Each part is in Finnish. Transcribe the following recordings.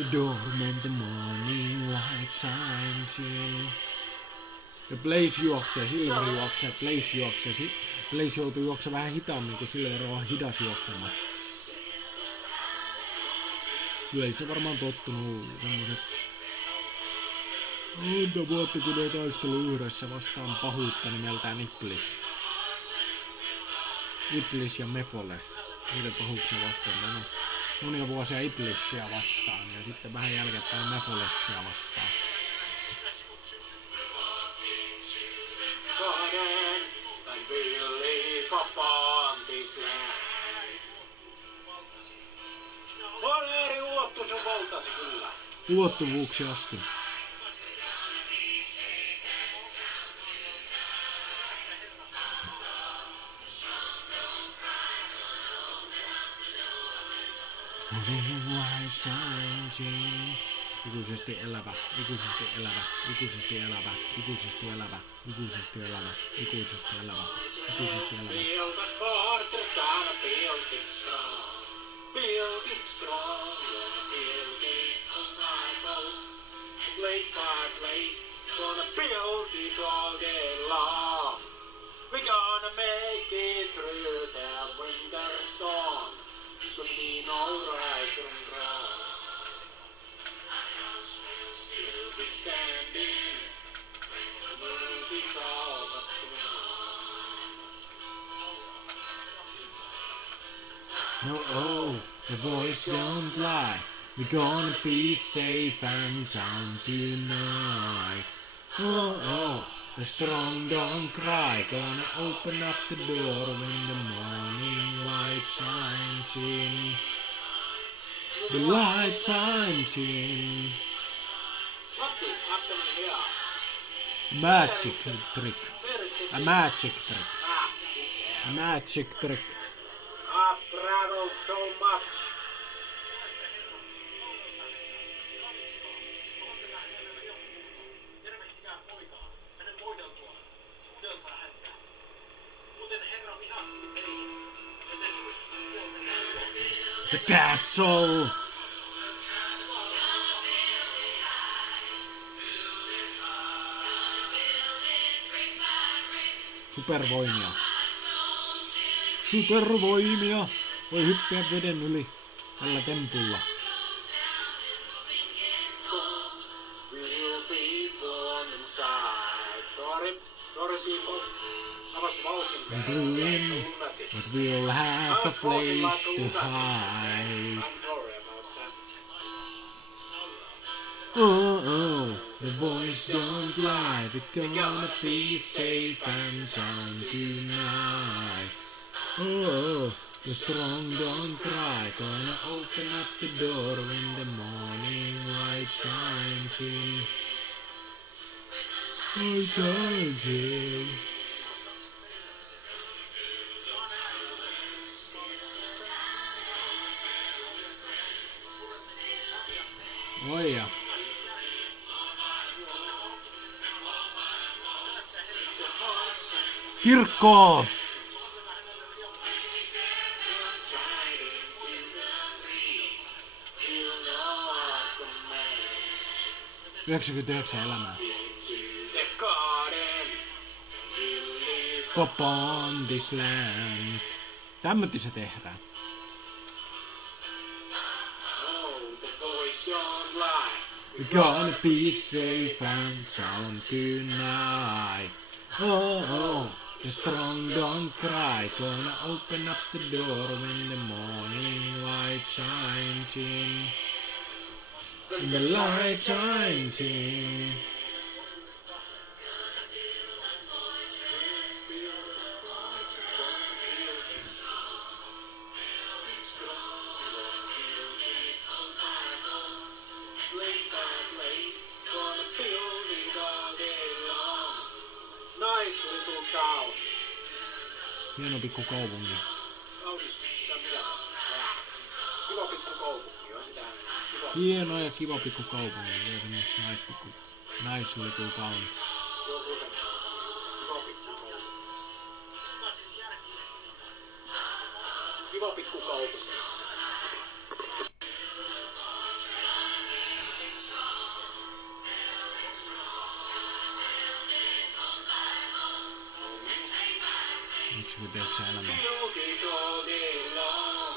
the dorm and the morning light shines in. Ja Blaze juoksee, Silver juoksee, Blaze juoksee. Blaze joutuu juoksemaan vähän hitaammin, kun Silver on hidas juoksemaan. Blaze on varmaan tottunut semmoset monta vuotta, kun ne taistelu yhdessä vastaan pahuutta nimeltään Iblis. Iblis ja Mepholes. Niiden pahuuksia vastaan. Ne on monia vuosia Iblisia vastaan ja sitten vähän jälkeenpäin Mepholesia vastaan. Ulottuvuuksia asti. Morning light changing. Ikuisesti elävä, ikuisesti elävä, ikuisesti elävä, ikuisesti elävä, ikuisesti elävä, ikuisesti elävä, ikuisesti elävä. Build a fortress, gonna build it strong. Build it strong, gonna build it on my boat. Blade by blade, gonna build it all day long. We're gonna make it through the winter storm. Cause we know right from wrong. Still be standing, the world is all but gone. No, oh, the voice don't lie. We're gonna be safe and sound tonight. Oh, oh, the strong don't cry. Gonna open up the door when the morning light shines in. The light shines in. What is happening here? A magic trick. A magic trick. A magic trick. I've traveled so much. The castle! Supervoimia. Supervoimia! Voi hyppiä veden yli tällä tempulla. I'm brewing, but we'll have a place to hide. Oh, oh, the voice don't lie. We're gonna be safe and sound tonight. Oh, oh, the strong don't cry. Gonna open up the door when the morning light shines in. Light shines in. Oi ja. Kirkko! ...99 elämää. Upon this land. Tämmöti se tehdään. We're gonna be safe and sound tonight. Oh, oh, the strong don't cry. Gonna open up the door when the morning light shines in. When the light shines in. Hieno pikku kaupunki. Kiva pikku kaupunki, on sitä. Hieno ja kiva pikku kaupunki. Ja semmoista nice little town. Kiva pikku kaupunki. 29 elämää. Beautiful day long.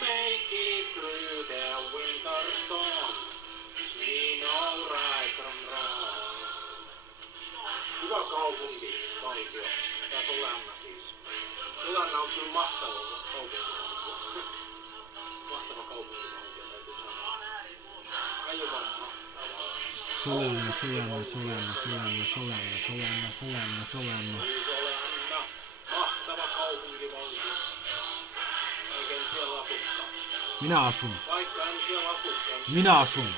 Make it through the winter storm. We know right from wrong. Hyvä kaupunki, valtio. Tää Sulanna siis. Sulanna on kyllä mahtava kaupunkivaltio. Mahtava kaupunkivaltio täytyy sanoa. Aivan mahtavaa. Sulanna, Sulanna, Sulanna, Sulanna, Sulanna, Sulanna, Sulanna, Sulanna. Sulanna. Mahtava kaupunkivaltio. Oikein siellä asukkaa. Minä asun. Vaikka en siellä asukkaan. Minä asun.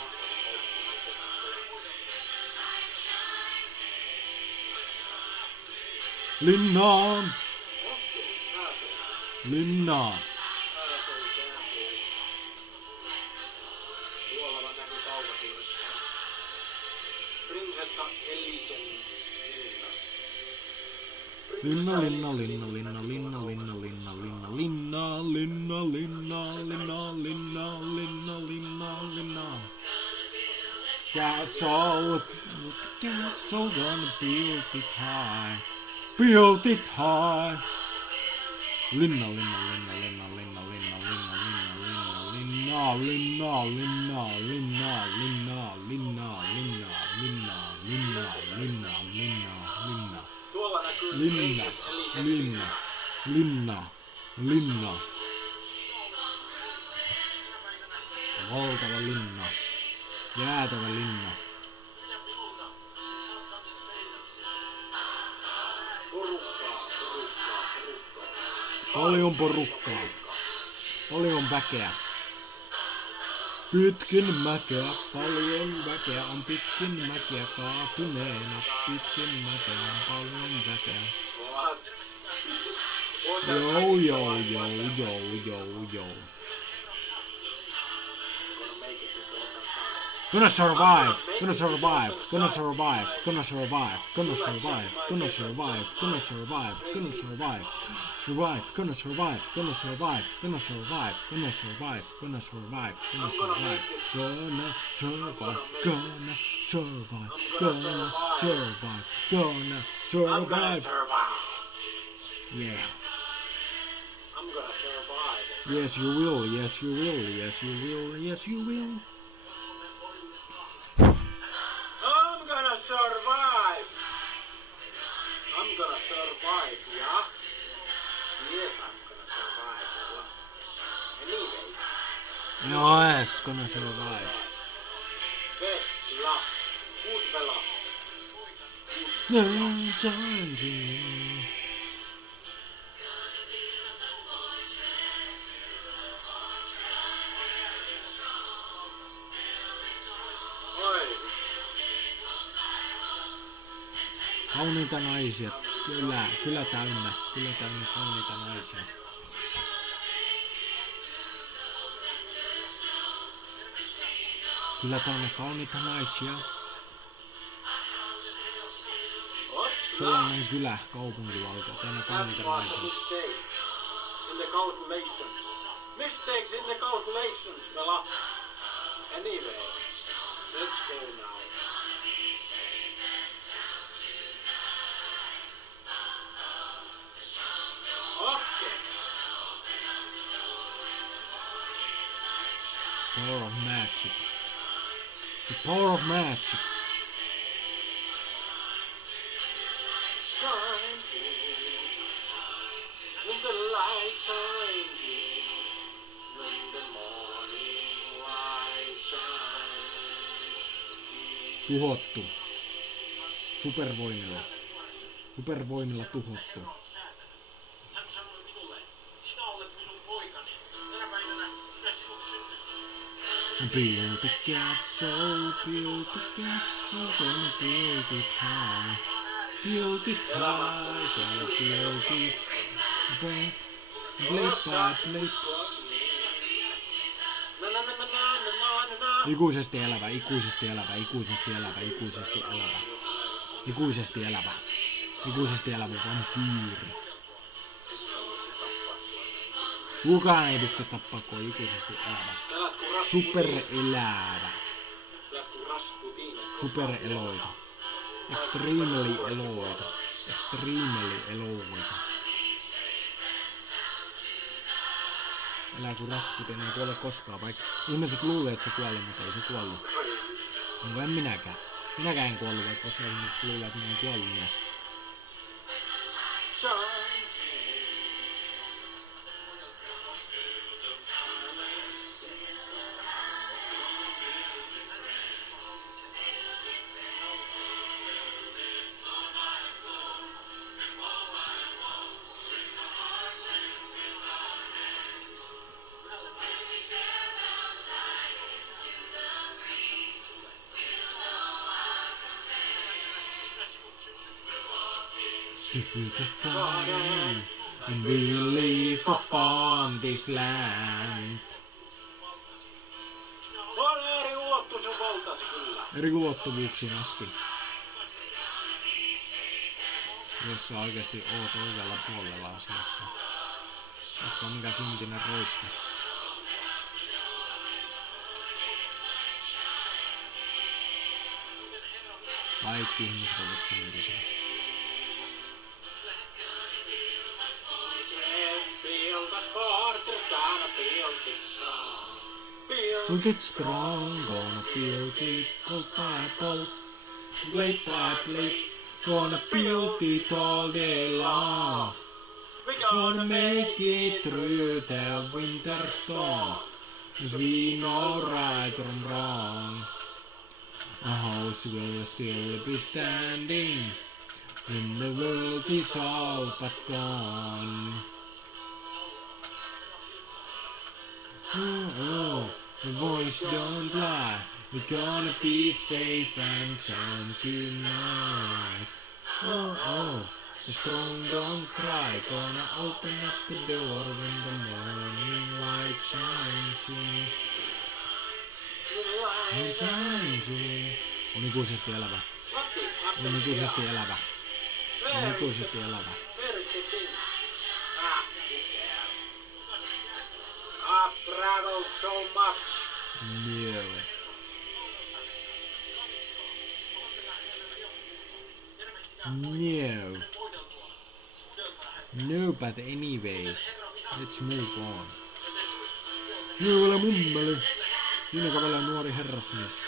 Linnaan. Okei, pääsee. Linnaan. Tuolla mä näkyy kaukaisuudessa. Prinsessa Elisen linna. Linna, linna, linna, linna, linna, linna, linna, linna, linna, linna, linna, linna, linna, linna, linna. Castle, castle, gonna build it high, build it high. Linna, linna, linna, linna, linna, linna, linna, linna, linna, linna, linna, linna, linna, linna, linna, linna, linna, linna, linna, linna. Tuolla näkyy Linna, Prinsess Elisen linna, linna, linna. Valtava linna. Jäätävä linna. Porukkaa. Paljon porukkaa. Paljon väkeä. Pitkin mäkeä, paljon väkeä on pitkin mäkeä kaatuneena. Pitkin mäkeä on paljon väkeä. Joo, joo, joo, joo, joo, joo. Gonna survive, gonna survive, gonna survive, gonna survive, gonna survive, gonna survive, gonna survive, gonna survive, survive, gonna survive, gonna survive, gonna survive, gonna survive, gonna survive, gonna survive, gonna survive, gonna survive, gonna survive, gonna survive. Yeah. I'm gonna survive. Yes, you will. Yes, you will. Yes, you will. Yes, you will. I'm gonna survive. I'm gonna survive, yeah? Yes, I'm gonna survive. Anyway. Yes, gonna survive. Vela. Foodvela. No time to. Oi. Kauniita naisia. Kyllä täynnä kauniita naisia. Kyllä täynnä kauniita naisia. Sellainen kylä, kaupunkivaltio, täynnä kauniita That was a naisia. mistake in the calculations. Mistakes in the calculations, fella. Anyway, let's go now. Okay. Power of magic. The power of magic. When the lights are changing, when the morning light shines. Tuhottu. Supervoimilla. Supervoimilla tuhottu. Hän sanoi minulle, sinä olet minun poikani. Tänä päivänä minä sinut synnytin. Build a castle, build a castle, gonna build it high. Build it high, gonna build it. Blip by blip. Ikuisesti elävä, ikuisesti elävä, ikuisesti elävä, ikuisesti elävä. Ikuisesti elävä. Ikuisesti elävä vampyyri. Kukaan ei pysty tappaa kuin ikuisesti elävä. Superelävä. Supereloisa. Extremely eloisa. Extremely eloisa. Elää kun Rasputin ei kuole koskaan, vaikka ihmiset luulee, että se kuoli, mutta ei se kuollut. Niin kuin en minäkään. Minäkään en kuollut, vaikka osa ihmiset luulee, että minä olen kuollut mies. To the garden, and we live upon this land. On eri ulottu sun valtasi kyllä. Eri ulottuvuuksiin asti. Jos sä oikeesti oot oikealla puolella asiassa. Etkä oo mikään syntinen roista. Kaikki ihmiset ovat syntisiä. Build it strong, gonna build it bolt by bolt, blade by blade, gonna build it all day long. Gonna make it through the winter storm, 'cause we know right from wrong. A house will still be standing when the world is all but gone. Oh, the voice don't lie. We're gonna be safe and sound tonight. Oh, the strong don't cry. Gonna open up the door when the morning light shines in. Shines in. On ikuisesti elävä. On ikuisesti elävä. On ikuisesti elävä. I've traveled so much. No. No. No, but anyways, let's move on. Hyvä mummeli. Siinä kävelee nuori herrasmies.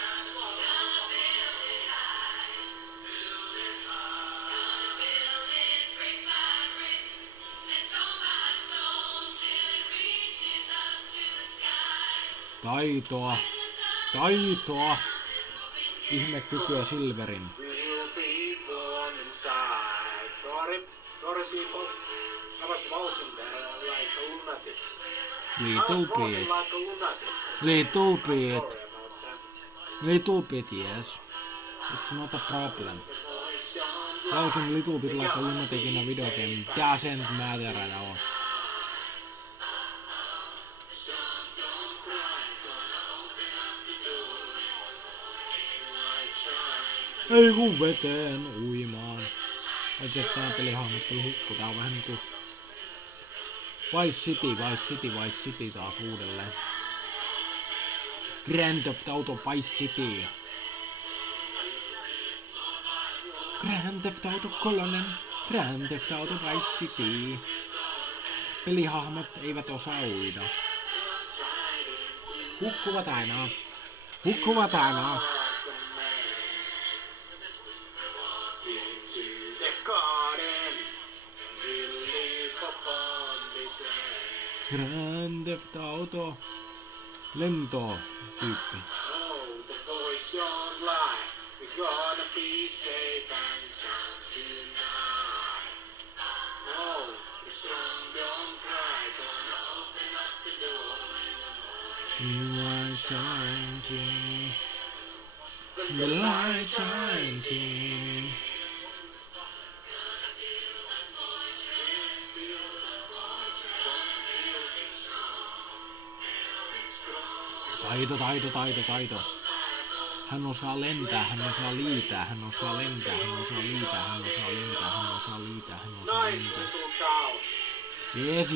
Taitoa. Taitoa. Ihmekykyä Silverin. Sorry people. I was walking there like a lunatic. Little bit. Like a lunatic. Little bit. Sorry about that. Little bit, yes. It's not a problem. Walking little bit like a lunatic in a video game doesn't matter at all. Ei kun veteen uimaan. Tää pelihahmot kyllä hukkuu. Tää on vähän niinku Vice City taas uudelleen. Grand Theft Auto Vice City. Grand Theft Auto 3. Grand Theft Auto Vice City. Pelihahmot eivät osaa uida. Hukkuvat aina. Hukkuvat aina. Grand Theft Auto lento tyyppi. Oh, the voice don't lie. We're gonna be safe and sound tonight. Oh, the strong don't cry. Gonna open up the door in the morning. You are changing. The lights are changing. Taito. Hän osaa lentää, hän osaa liitää, hän osaa lentää, hän osaa liitää, hän osaa lentää, hän osaa liitää, hän osaa Nice lentää. little town. Yes.